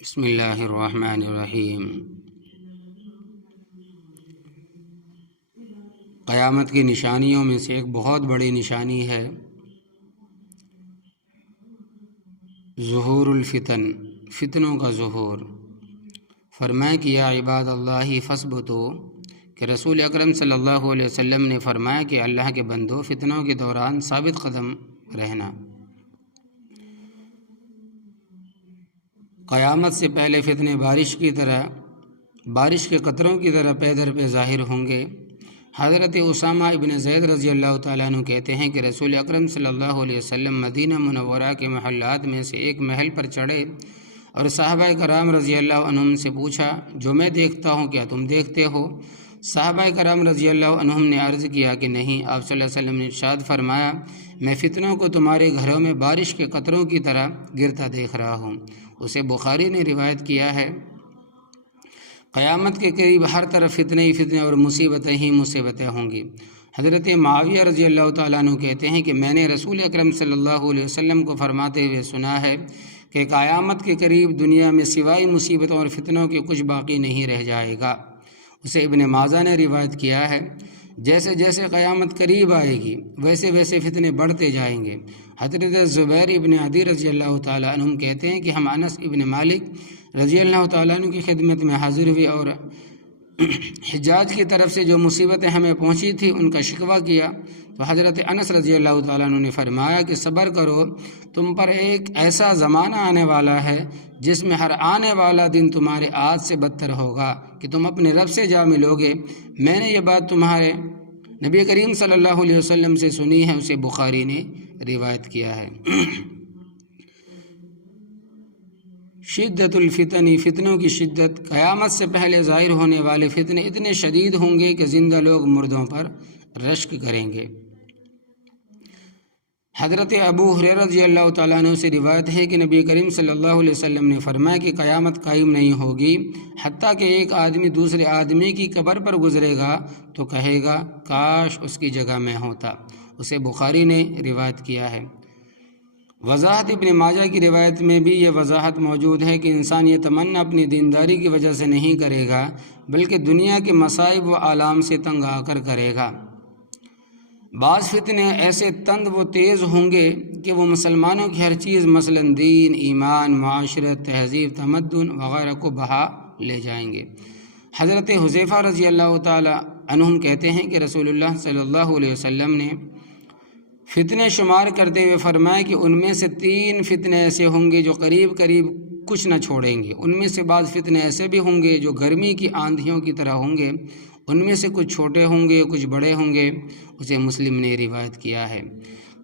بسم اللہ الرحمن الرحیم۔ قیامت کی نشانیوں میں سے ایک بہت بڑی نشانی ہے ظہور الفتن، فتنوں کا ظہور۔ فرمایا کہ یا عباد اللہ فاثبتوا، کہ رسول اکرم صلی اللہ علیہ وسلم نے فرمایا کہ اللہ کے بندو فتنوں کے دوران ثابت قدم رہنا۔ قیامت سے پہلے فتنے بارش کے قطروں کی طرح پے در پہ ظاہر ہوں گے۔ حضرت اسامہ ابن زید رضی اللہ تعالیٰ عنہ کہتے ہیں کہ رسول اکرم صلی اللہ علیہ وسلم مدینہ منورہ کے محلات میں سے ایک محل پر چڑھے اور صحابہ کرام رضی اللہ عنہم سے پوچھا، جو میں دیکھتا ہوں کیا تم دیکھتے ہو؟ صحابہ کرام رضی اللہ عنہم نے عرض کیا کہ نہیں۔ آپ صلی اللہ علیہ وسلم نے ارشاد فرمایا، میں فتنوں کو تمہارے گھروں میں بارش کے قطروں کی طرح گرتا دیکھ رہا ہوں۔ اسے بخاری نے روایت کیا ہے۔ قیامت کے قریب ہر طرف فتنے ہی فتنے اور مصیبتیں ہی مصیبتیں ہوں گی۔ حضرت معاویہ رضی اللہ تعالیٰ عنہ کہتے ہیں کہ میں نے رسول اکرم صلی اللہ علیہ وسلم کو فرماتے ہوئے سنا ہے کہ قیامت کے قریب دنیا میں سوائے مصیبتوں اور فتنوں کے کچھ باقی نہیں رہ جائے گا۔ اسے ابن ماجہ نے روایت کیا ہے، جیسے جیسے قیامت قریب آئے گی ویسے ویسے فتنے بڑھتے جائیں گے۔ حضرت زبیر ابن عدی رضی اللہ تعالیٰ عنہ کہتے ہیں کہ ہم انس ابن مالک رضی اللہ تعالیٰ عنہ کی خدمت میں حاضر ہوئے اور حجاج کی طرف سے جو مصیبتیں ہمیں پہنچی تھی ان کا شکوہ کیا تو حضرت انس رضی اللہ تعالیٰ عنہ نے فرمایا کہ صبر کرو، تم پر ایک ایسا زمانہ آنے والا ہے جس میں ہر آنے والا دن تمہارے آج سے بدتر ہوگا کہ تم اپنے رب سے جا ملو گے۔ میں نے یہ بات تمہارے نبی کریم صلی اللہ علیہ وسلم سے سنی ہے، اسے بخاری نے روایت کیا ہے۔ شدت الفتن، فتنوں کی شدت۔ قیامت سے پہلے ظاہر ہونے والے فتنے اتنے شدید ہوں گے کہ زندہ لوگ مردوں پر رشک کریں گے۔ حضرت ابو ہریرہ رضی اللہ تعالیٰ عنہ سے روایت ہے کہ نبی کریم صلی اللہ علیہ وسلم نے فرمایا کہ قیامت قائم نہیں ہوگی حتیٰ کہ ایک آدمی دوسرے آدمی کی قبر پر گزرے گا تو کہے گا کاش اس کی جگہ میں ہوتا۔ اسے بخاری نے روایت کیا ہے۔ وضاحت ابن ماجہ کی روایت میں بھی یہ وضاحت موجود ہے کہ انسان یہ تمنا اپنی دینداری کی وجہ سے نہیں کرے گا بلکہ دنیا کے مصائب و آلام سے تنگ آ کر کرے گا۔ بعض فتنے ایسے تند و تیز ہوں گے کہ وہ مسلمانوں کی ہر چیز مثلا دین، ایمان، معاشرت، تہذیب، تمدن وغیرہ کو بہا لے جائیں گے۔ حضرت حذیفہ رضی اللہ تعالی عنہم کہتے ہیں کہ رسول اللہ صلی اللہ علیہ وسلم نے فتنے شمار کرتے ہوئے فرمایا کہ ان میں سے 3 فتنے ایسے ہوں گے جو قریب قریب کچھ نہ چھوڑیں گے۔ ان میں سے بعض فتنے ایسے بھی ہوں گے جو گرمی کی آندھیوں کی طرح ہوں گے، ان میں سے کچھ چھوٹے ہوں گے کچھ بڑے ہوں گے۔ اسے مسلم نے روایت کیا ہے۔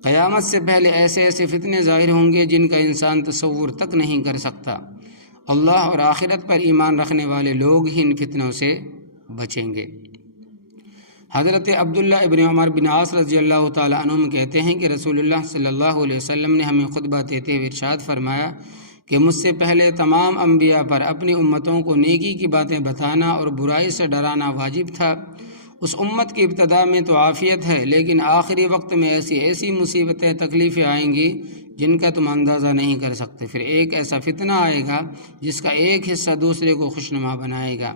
قیامت سے پہلے ایسے ایسے فتنے ظاہر ہوں گے جن کا انسان تصور تک نہیں کر سکتا۔ اللہ اور آخرت پر ایمان رکھنے والے لوگ ہی ان فتنوں سے بچیں گے۔ حضرت عبداللہ ابن عمر بن عاص رضی اللہ تعالیٰ عنہم کہتے ہیں کہ رسول اللہ صلی اللہ علیہ وسلم نے ہمیں خطبہ دیتے ہوئے ارشاد فرمایا کہ مجھ سے پہلے تمام انبیاء پر اپنی امتوں کو نیکی کی باتیں بتانا اور برائی سے ڈرانا واجب تھا۔ اس امت کی ابتدا میں تو عافیت ہے لیکن آخری وقت میں ایسی مصیبتیں تکلیفیں آئیں گی جن کا تم اندازہ نہیں کر سکتے۔ پھر ایک ایسا فتنہ آئے گا جس کا ایک حصہ دوسرے کو خوشنما بنائے گا،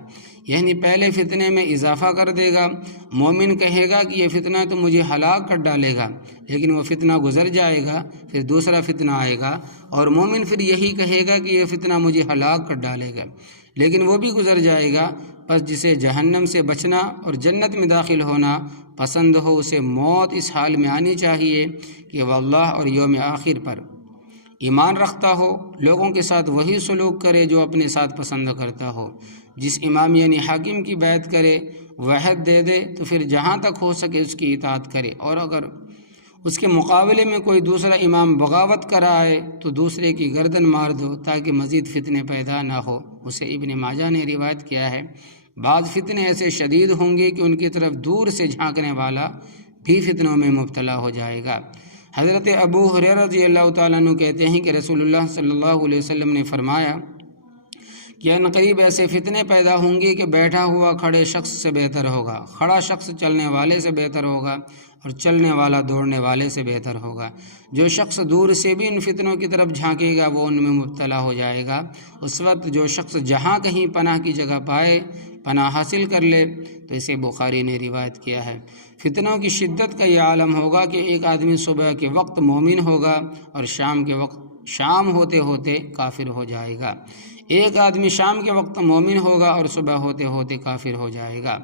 یعنی پہلے فتنے میں اضافہ کر دے گا۔ مومن کہے گا کہ یہ فتنہ تو مجھے ہلاک کر ڈالے گا، لیکن وہ فتنہ گزر جائے گا، پھر دوسرا فتنہ آئے گا اور مومن پھر یہی کہے گا کہ یہ فتنہ مجھے ہلاک کر ڈالے گا، لیکن وہ بھی گزر جائے گا۔ پس جسے جہنم سے بچنا اور جنت میں داخل ہونا پسند ہو اسے موت اس حال میں آنی چاہیے کہ وہ اللہ اور یوم آخر پر ایمان رکھتا ہو، لوگوں کے ساتھ وہی سلوک کرے جو اپنے ساتھ پسند کرتا ہو، جس امام یعنی حاکم کی بیعت کرے، وعد دے دے تو پھر جہاں تک ہو سکے اس کی اطاعت کرے، اور اگر اس کے مقابلے میں کوئی دوسرا امام بغاوت کرائے تو دوسرے کی گردن مار دو تاکہ مزید فتنے پیدا نہ ہو۔ اسے ابن ماجہ نے روایت کیا ہے۔ بعض فتنے ایسے شدید ہوں گے کہ ان کی طرف دور سے جھانکنے والا بھی فتنوں میں مبتلا ہو جائے گا۔ حضرت ابو ہریرہ رضی اللہ تعالیٰ عنہ کہتے ہیں کہ رسول اللہ صلی اللہ علیہ وسلم نے فرمایا کہ عنقریب ایسے فتنے پیدا ہوں گے کہ بیٹھا ہوا کھڑے شخص سے بہتر ہوگا، کھڑا شخص چلنے والے سے بہتر ہوگا، اور چلنے والا دوڑنے والے سے بہتر ہوگا۔ جو شخص دور سے بھی ان فتنوں کی طرف جھانکے گا وہ ان میں مبتلا ہو جائے گا۔ اس وقت جو شخص جہاں کہیں پناہ کی جگہ پائے پناہ حاصل کر لے، تو اسے بخاری نے روایت کیا ہے۔ فتنوں کی شدت کا یہ عالم ہوگا کہ ایک آدمی صبح کے وقت مومن ہوگا اور شام کے وقت شام ہوتے ہوتے کافر ہو جائے گا، ایک آدمی شام کے وقت مومن ہوگا اور صبح ہوتے ہوتے کافر ہو جائے گا۔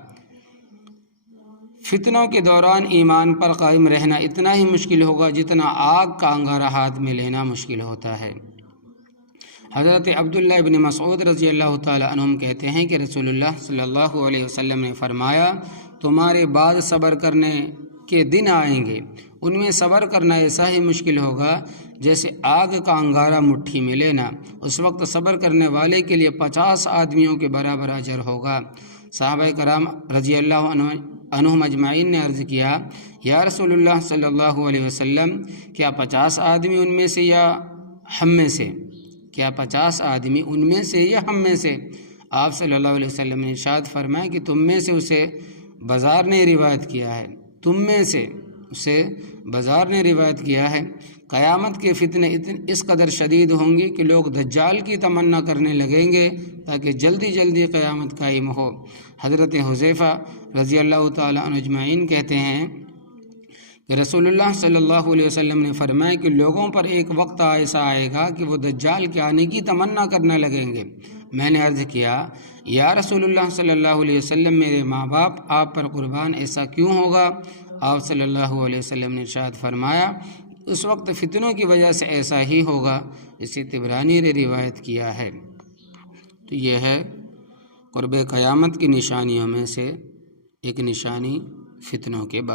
فتنوں کے دوران ایمان پر قائم رہنا اتنا ہی مشکل ہوگا جتنا آگ کا انگارہ ہاتھ میں لینا مشکل ہوتا ہے۔ حضرت عبداللہ ابن مسعود رضی اللہ تعالیٰ عنہم کہتے ہیں کہ رسول اللہ صلی اللہ علیہ وسلم نے فرمایا، تمہارے بعد صبر کرنے کے دن آئیں گے، ان میں صبر کرنا ایسا ہی مشکل ہوگا جیسے آگ کا انگارہ مٹھی میں لینا۔ اس وقت صبر کرنے والے کے لیے 50 آدمیوں کے برابر اجر ہوگا۔ صحابہ کرام رضی اللہ عنہم اجمعین نے عرض کیا، یا رسول اللہ صلی اللہ علیہ وسلم، کیا 50 آدمی ان میں سے یا ہم میں سے؟ کیا 50 آدمی ان میں سے یا ہم میں سے؟ آپ صلی اللہ علیہ وسلم نے ارشاد فرمایا کہ تم میں سے اسے بازار نے روایت کیا ہے، تم میں سے اسے بازار نے روایت کیا ہے۔ قیامت کے فتنے اس قدر شدید ہوں گے کہ لوگ دجال کی تمنا کرنے لگیں گے تاکہ جلدی جلدی قیامت قائم ہو۔ حضرت حذیفہ رضی اللہ تعالیٰ عنہ اجمعین کہتے ہیں کہ رسول اللہ صلی اللہ علیہ وسلم نے فرمایا کہ لوگوں پر ایک وقت ایسا آئے گا کہ وہ دجال کے آنے کی تمنا کرنے لگیں گے۔ میں نے عرض کیا، یا رسول اللہ صلی اللہ علیہ وسلم، میرے ماں باپ آپ پر قربان، ایسا کیوں ہوگا؟ آپ صلی اللہ علیہ وسلم نے ارشاد فرمایا، اس وقت فتنوں کی وجہ سے ایسا ہی ہوگا۔ اسی طبرانی نے روایت کیا ہے۔ تو یہ ہے قرب قیامت کی نشانیوں میں سے ایک نشانی فتنوں کے بعد۔